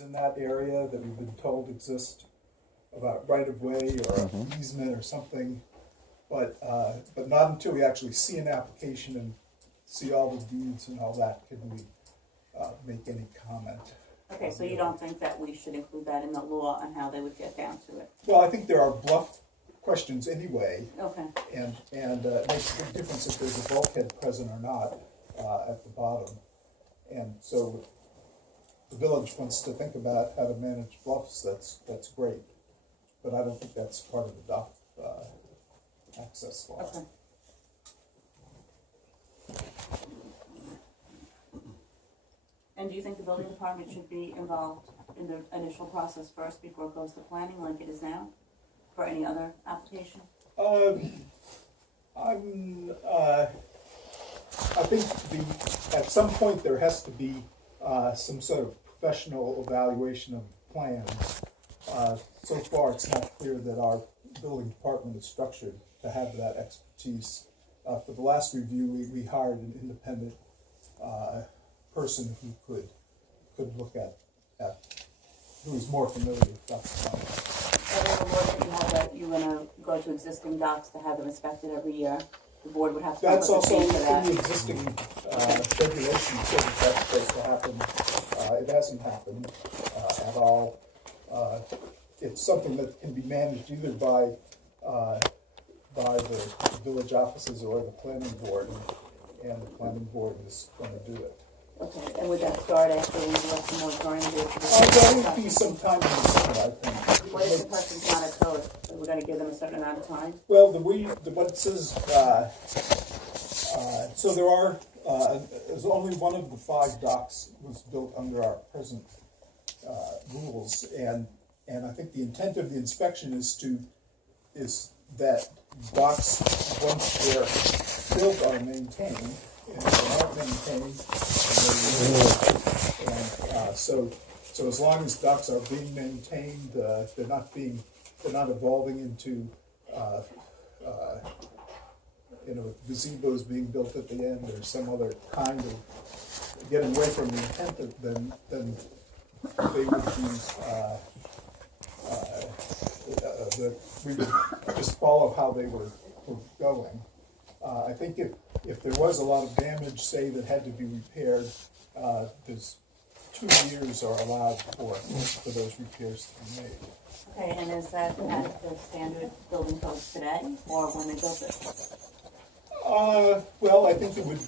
in that area that we've been told exist about right-of-way or an easement or something, but not until we actually see an application and see all the deeds and all that can we make any comment. Okay, so you don't think that we should include that in the law on how they would get down to it? Well, I think there are bluff questions anyway, Okay. and it makes a big difference if there's a bulkhead present or not at the bottom. And so the village wants to think about how to manage bluffs, that's great. But I don't think that's part of the dock access law. Okay. And do you think the building department should be involved in the initial process first before it goes to planning like it is now for any other application? I think at some point there has to be some sort of professional evaluation of plans. So far, it's not clear that our building department is structured to have that expertise. For the last review, we hired an independent person who could look at who is more familiar with docks. The board that you have that you're going to go to existing docks to have them inspected every year. The board would have to. That's also in that. the existing regulations said that that's supposed to happen. It hasn't happened at all. It's something that can be managed either by the village offices or the planning board, and the planning board is going to do it. Okay, and would that start after we elect the moratorium? That would be sometime in the summer, I think. What if the person's not a code? Are we going to give them a certain amount of time? Well, what it says, so there are, there's only one of the 5 docks was built under our present rules, and I think the intent of the inspection is that docks, once they're built, are maintained, and if they're not maintained, and so as long as docks are being maintained, they're not evolving into gazebos being built at the end or some other kind of getting away from the intent of then they would be we would just follow how they were going. I think if there was a lot of damage, say, that had to be repaired, there's 2 years are allowed for those repairs to be made. Okay, and is that at the standard building codes today, or when they built it? Well, I think it would,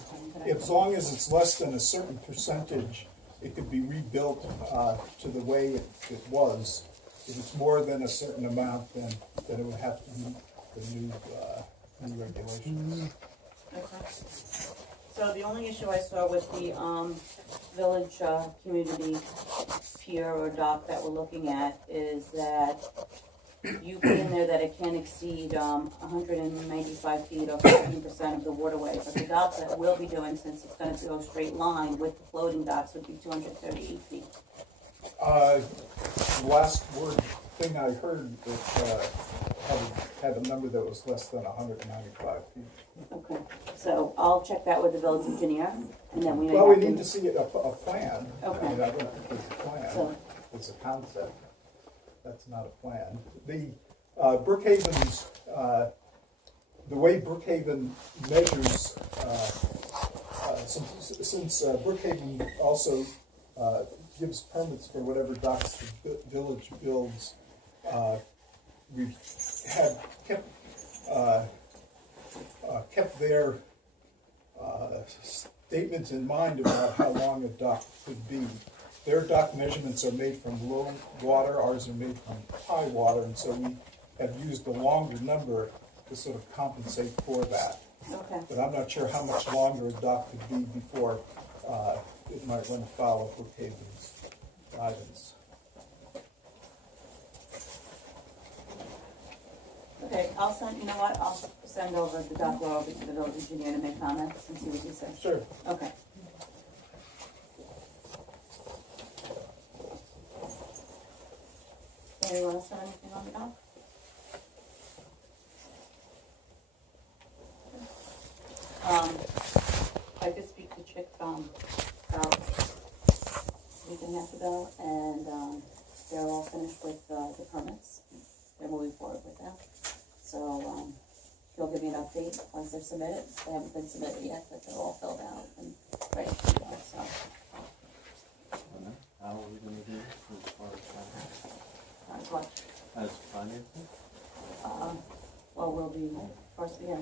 as long as it's less than a certain percentage, it could be rebuilt to the way it was. If it's more than a certain amount, then it would have to meet the new regulations. Okay. So the only issue I saw with the village community pier or dock that we're looking at is that you put in there that it can't exceed 195 feet or 15% of the waterway. But the dock that we'll be doing, since it's going to go straight line with the floating docks, would be 238 feet. The last word thing I heard had a number that was less than 195 feet. Okay, so I'll check that with the village engineer, and then we may Well, have we to... need to see a plan. Okay. I mean, I don't think it's a plan. So- It's a concept. That's not a plan. The Brookhaven's, the way Brookhaven measures, since Brookhaven also gives permits for whatever docks the village builds, we have kept their statements in mind about how long a dock could be. Their dock measurements are made from low water, ours are made from high water, and so we have used a longer number to sort of compensate for that. Okay. But I'm not sure how much longer a dock could be before it might run afoul of Brookhaven's guidance. Okay, I'll send over the dock law over to the village engineer to make comments and see what he says. Sure. Okay. Anyone else have anything on the dock? I did speak to Chick about a week and a half ago, and they're all finished with, the permits. They're moving forward with that. So, he'll give me an update once they're submitted. They haven't been submitted yet, but they're all filled out and ready to go, so. How are we gonna do as far as financing? That's what, As financing? well, we'll be, first, yeah,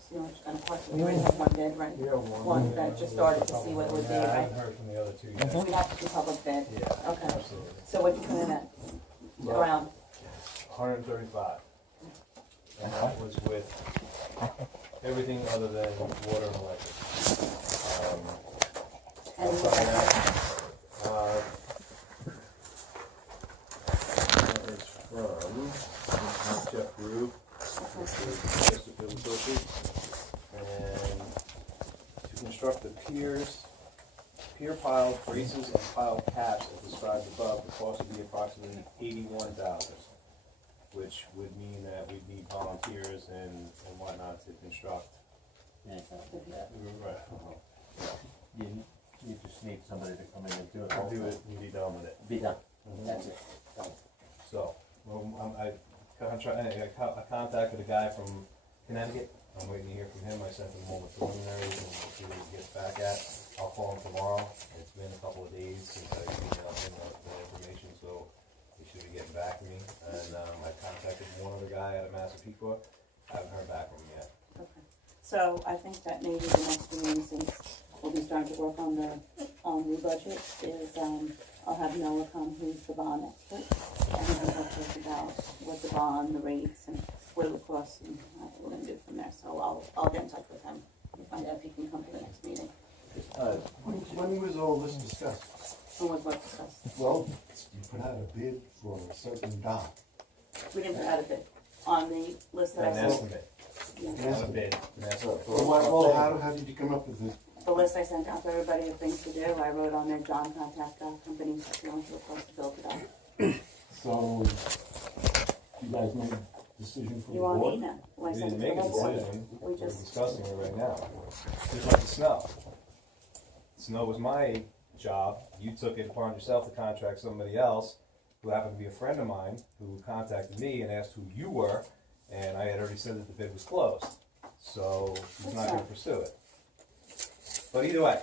see how much it's gonna cost. We already have one bid, right? Yeah, One that just started to see what it would be, Yeah, I right? haven't heard from the other two yet. We have to do public bid. Yeah, Okay. absolutely. So what you come in at? Around, 135. And that was with everything other than water and electric. and Outside that, that is from Jeff Rue, Chesterfield Associates. And to construct the pier pile braces and pile caps as described above, the cost would be approximately $81,000, which would mean that we'd need volunteers and whatnot to construct. Yeah, Right. you just need somebody to come in and do it. I'll do it and be done with it. Be done. That's it. Done. So, I contacted a guy from Connecticut. I'm waiting to hear from him. I sent him all the preliminaries and we'll see what he gets back at. I'll call him tomorrow. It's been a couple of days since I emailed him the information, so he should be getting back to me. And I contacted one other guy out of Massapequa. I haven't heard back from him yet. okay. So I think that maybe the next meeting, since we'll be starting to work on the budget, is, I'll have Noah come, who's the bond expert, and he can talk to us about what the bond, the rates, and what it would cost, and what we're gonna do from there. So I'll get in touch with him and find out if he can come to the next meeting. When was all this discussed? And with what discussed. Well, you put out a bid for a certain dock. We didn't put out a bid on the list that I An sent. estimate, Yeah. not a bid, an estimate. Well, how did you come up with it? The list I sent out to everybody of things to do, I wrote on there, John, contact companies if you want to request to build it up. So, you guys made a decision for the You want board? me now? Well, I We sent didn't it to make a the board. decision, We we're just, discussing it right now. Just like the snow. Snow was my job, you took it upon yourself to contract somebody else, who happened to be a friend of mine, who contacted me and asked who you were, and I had already said that the bid was closed. So, he's not gonna pursue it. But either way,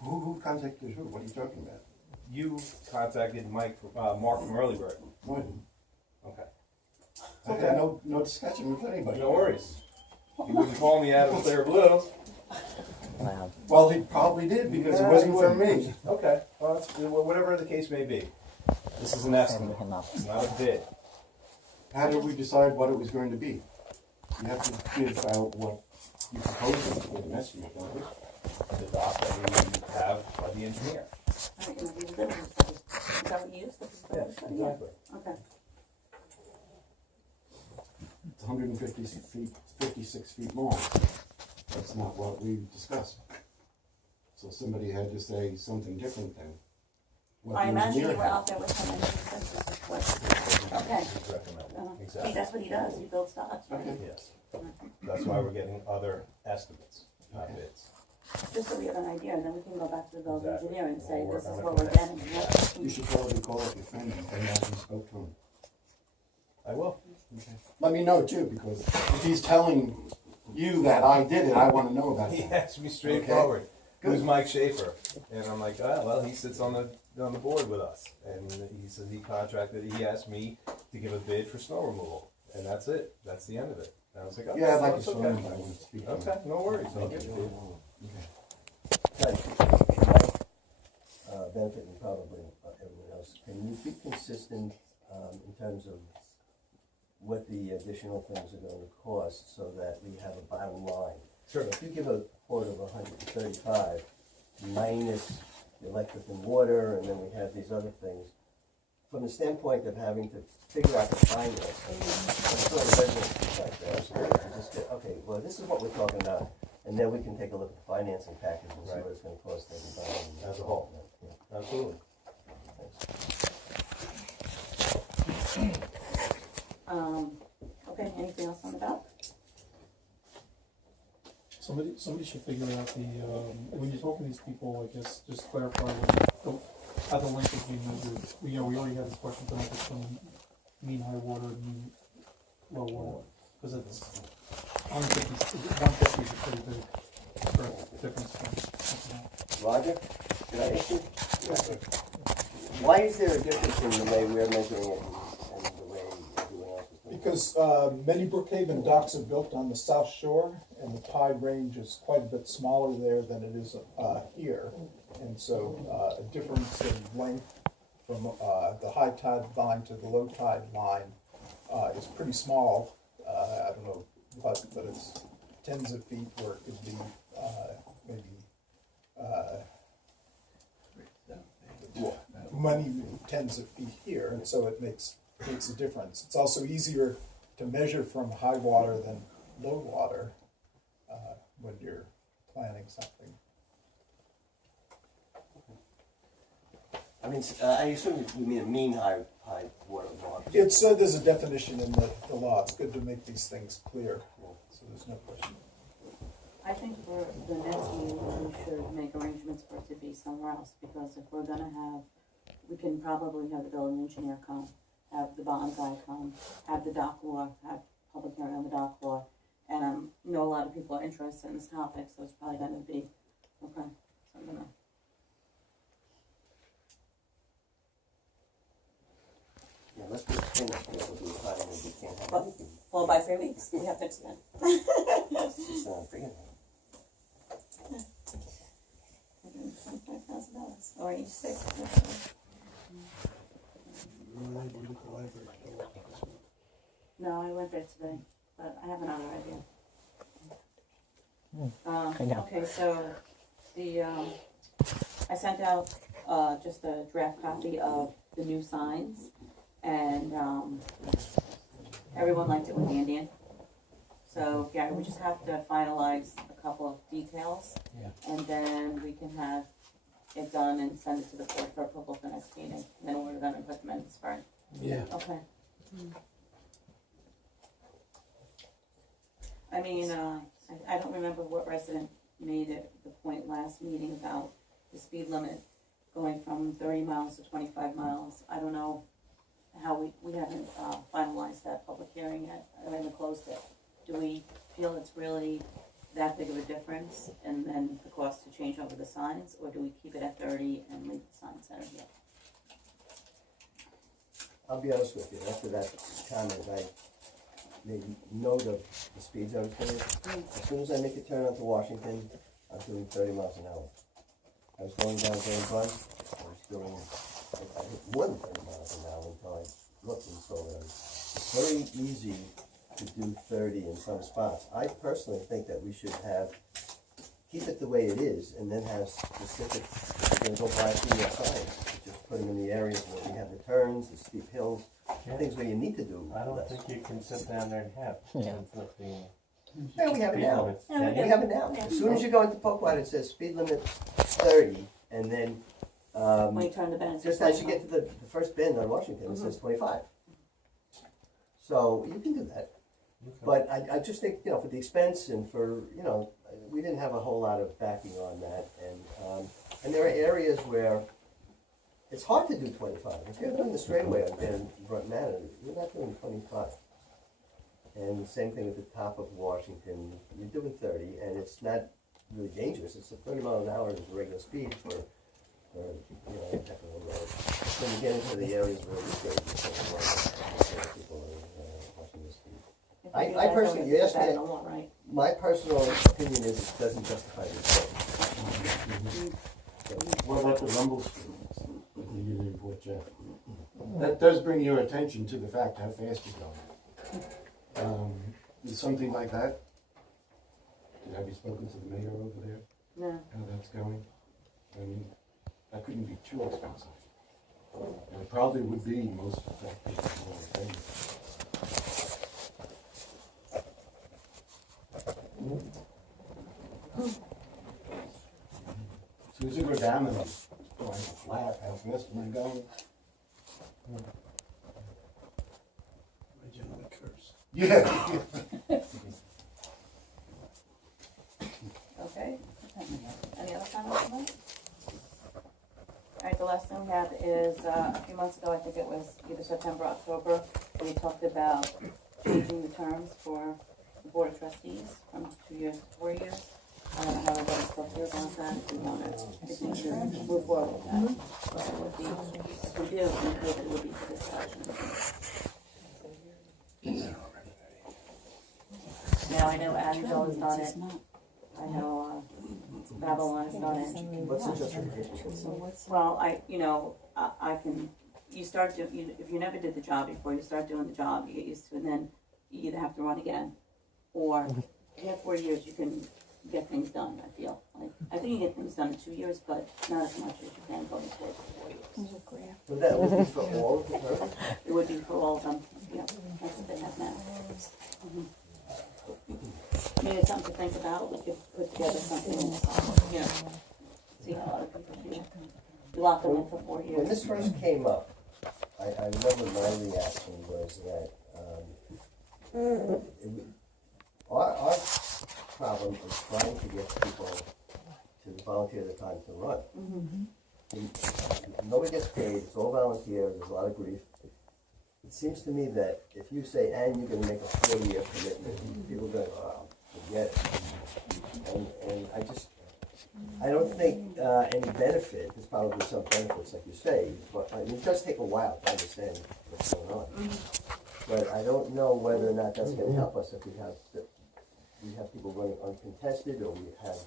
Who contacted who? What are you talking about? you contacted Mark from Early Bird. No, I didn't. Okay. I had no discussion with anybody. No worries. You wouldn't call me out of clear blue. Well, he probably did, because it wasn't from me. Okay, well, whatever the case may be. This is an estimate, it's not a bid. How did we decide what it was going to be? You have to give out what you propose with an estimate, don't you? The doc that we have by the engineer. I think it'll be the building study. Is that what you used? Yeah. Okay. It's 56 feet long. That's not what we discussed. So somebody had to say something different than what I the imagine you engineer were had. out there with him and he said this is what, okay. He's recommended. See, Exactly. that's what he does, he builds docks, right? Okay. Yes. That's why we're getting other estimates, not bids. Just so we have an idea, and then we can go back to the building Exactly. engineer and say, We'll this is work what on we're it. getting. Yeah. You should probably call up your friend and find out who spoke to him. I will. Let me know too, because if he's telling you that I did it, I want to know about He it. asked me straightforward, who's Mike Schaefer? And I'm like, oh, well, he sits on the board with us. And he said he asked me to give a bid for snow removal. And that's it, that's the end of it. And I was like, okay, Yeah, I'd like that's to show okay. him. I want to speak to him. Okay, no worries, I'll get you. Benefit and probably everyone else. Can you be consistent in terms of what the additional things are going to cost so that we have a bottom line? Sure. If you give a quote of 135 minus the electric and water, and then we have these other things, from the standpoint of having to figure out the finance, I'm sure the residents like that. Just get, okay, well, this is what we're talking about, and then we can take a look at the financing package and see Right. what it's going to cost everybody As a whole. Yeah. Absolutely. Okay, anything else on the ballot? Somebody should figure out the, when you're talking to these people, I guess, just clarify what, how the length is being measured. We already had this question tonight, it's from mean high water and mean low water. Because it's, 150 is a pretty big difference. Roger, can I ask you? Why is there a difference in the way we're measuring it and the way everyone else is doing it? Because many Brookhaven docks are built on the south shore, and the tide range is quite a bit smaller there than it is here. And so a difference in length from the high tide line to the low tide line is pretty small. I don't know what, but it's tens of feet, where it could be maybe many tens of feet here, and so it makes a difference. It's also easier to measure from high water than low water when you're planning something. I mean, I assume you mean a mean high water mark. It's there's a definition in the law. It's good to make these things clear, so there's no question. I think for the next meeting, we should make arrangements for it to be somewhere else, because if we're gonna have, we can probably have the building engineer come, have the bond guy come, have the dock law, have public hearing on the dock law, and I know a lot of people are interested in this topic, so it's probably gonna be, okay, so I'm gonna. Yeah, let's just finish it, we'll do it, and we can't have Well, anything. well, by 3 weeks, we have to extend. It's just not big enough. $25,000, or each 6. No, I went there today, but I have another idea. I know. Okay, so the, I sent out, just a draft copy of the new signs, and, everyone liked it with the Indian. So, Gary, we just have to finalize a couple of details, and then we can have it done and send it to the board for approval for the next meeting, and then we're gonna put them in the spring. Yeah. Okay. I mean, I don't remember what resident made it the point last meeting about the speed limit going from 30 miles to 25 miles. I don't know how we haven't finalized that public hearing yet, I haven't closed it. Do we feel it's really that big of a difference, and then the cost to change over the signs, or do we keep it at 30 and leave the signs at here? I'll be honest with you, after that comment, I made note of the speeds I was doing. As soon as I make a turn onto Washington, I was doing 30 miles an hour. I was going down James Run, I was doing, I hit more than 30 miles an hour until I looked and saw that it's very easy to do 30 in some spots. I personally think that we should keep it the way it is, and then have specific, if we're gonna go buy a few more signs, just put them in the areas where we have the turns, the steep hills, things where you need to do I don't less. think you can sit down there and have. Yeah. Yeah, we have it now. limits. Yeah, We have it now. As soon as you go into Poquott, it says speed limit 30, and then, When you turn the bend, it's just as you get to the first bend on Washington, it says 25. So you can do that. But I just think, for the expense and for, we didn't have a whole lot of backing on that. And there are areas where it's hard to do 25. If you're doing the straightaway on Brent Manor, you're not doing 25. And the same thing at the top of Washington, you're doing 30, and it's not really dangerous. It's a 30 miles an hour is the regular speed for a technical road. When you get into the areas where it's dangerous, people are watching the speed. I personally, you asked me, right? my personal opinion is it doesn't justify the expense. What about the rumble strips that you did report, Jeff? That does bring your attention to the fact how fast you're going. Is something like that? Have you spoken to the mayor over there? No. How that's going? I mean, that couldn't be too expensive. And it probably would be most effective. As soon as you go down and it's going flat, how fast am I going? Yeah. Okay. Any other comments on that? All right, the last thing we have think it was either September, October, we talked about changing the terms for the Board of Trustees from 2 years to 4 years. I don't know how everybody felt here about that, if we want to move forward with that. But it would be, if we do, it would be for this session. Now, I know Annabelle has done it, I know, Babylon has done it. What's the justification? Well, I can, you start to, if you never did the job before, you start doing the job, you get used to it, and then you either have to run again, or if you have 4 years, you can get things done, I feel. Like, I think you get things done in 2 years, but not as much as you can going forward for 4 years. So that would be for all of the terms? It would be for all of them, yeah, that's what they have now. I mean, it's something to think about, we could put together something, see how other people feel. You lock them in for 4 years. When this first came up, I remember my reaction was that, our problem is trying to get people to volunteer their time to run. Nobody gets paid, it's all volunteer, there's a lot of grief. It seems to me that if you say, and you're gonna make a 4-year commitment, people go, oh, forget it. And I don't think any benefit, there's probably some benefits, like you say, but I mean, it does take a while to understand what's going on. But I don't know whether or not that's gonna help us if we have people running uncontested, or we have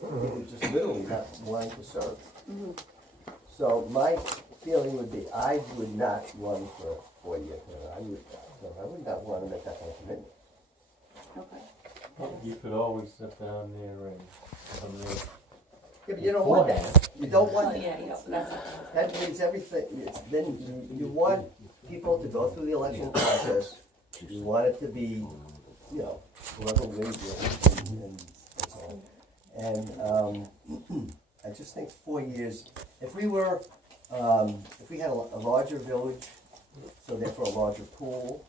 people just literally not wanting to serve. So my feeling would be, I would not run for a 4-year term. I would not want to make that kind of commitment. Okay. You could always sit down there and Yeah, but you don't want that. You don't want that. Yeah, that's it. That means everything, then you want people to go through the election process. You want it to be, whoever wins it, and so on. And I just think 4 years, if we had a larger village, so therefore a larger pool,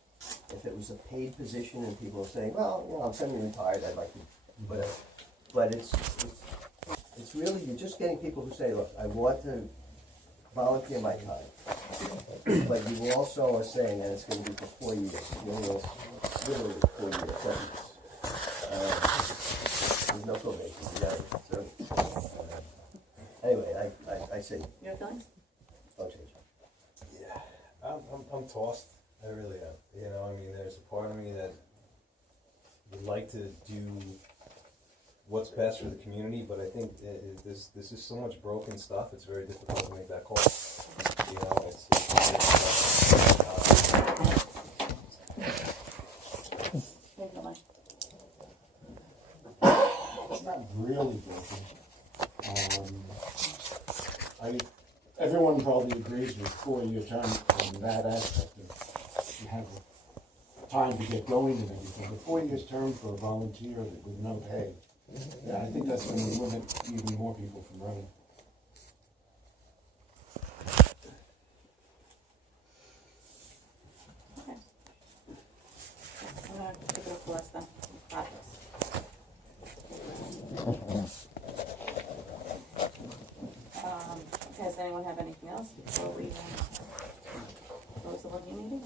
if it was a paid position and people were saying, well, I'm semi-retired, I'd like to, whatever. But it's really, you're just getting people who say, look, I want to volunteer my time. But you also are saying that it's going to be for 4 years. Literally 4 years. There's no probation. Anyway, I say, Your feelings? don't change. Yeah, I'm tossed. I really am. I mean, there's a part of me that would like to do what's best for the community, but I think this is so much broken stuff. It's very difficult to make that call. It's not really broken. Everyone probably agrees with 4-year term on that aspect of you have time to get going and everything. But 4 years term for a volunteer with no pay, I think that's going to limit even more people from running. Okay. I'm gonna take it up for us then. Does anyone have anything else before we close the looking meeting?